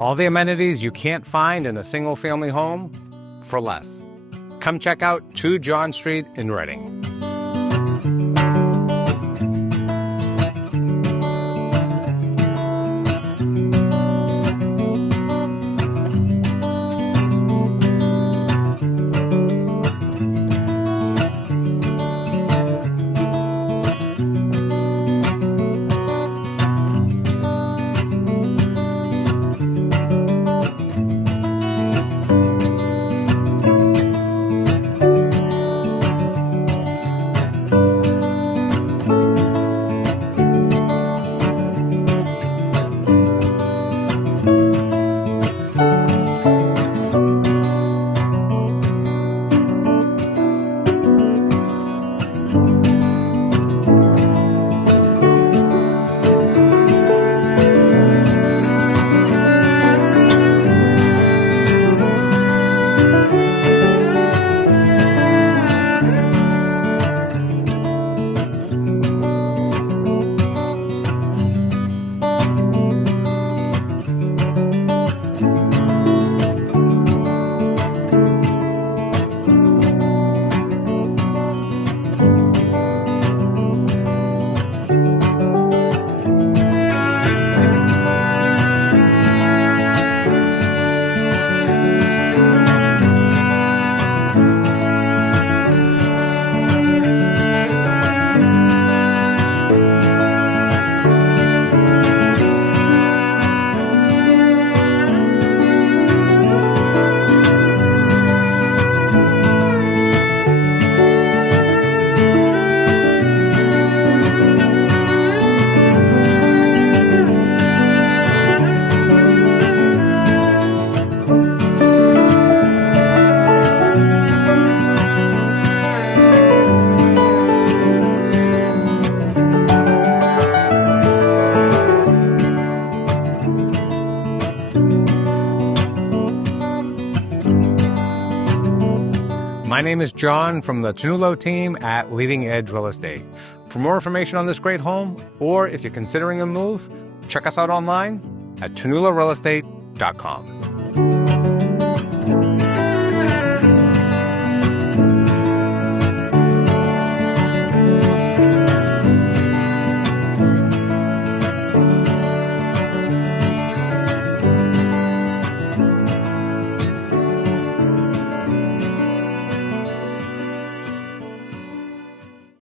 All the amenities you can't find in a single-family home for less. Come check out 2 John Street in Reading. My name is John from the Ternullo team at Leading Edge Real Estate. For more information on this great home, or if you're considering a move, check us out online at ternullorealestate.com.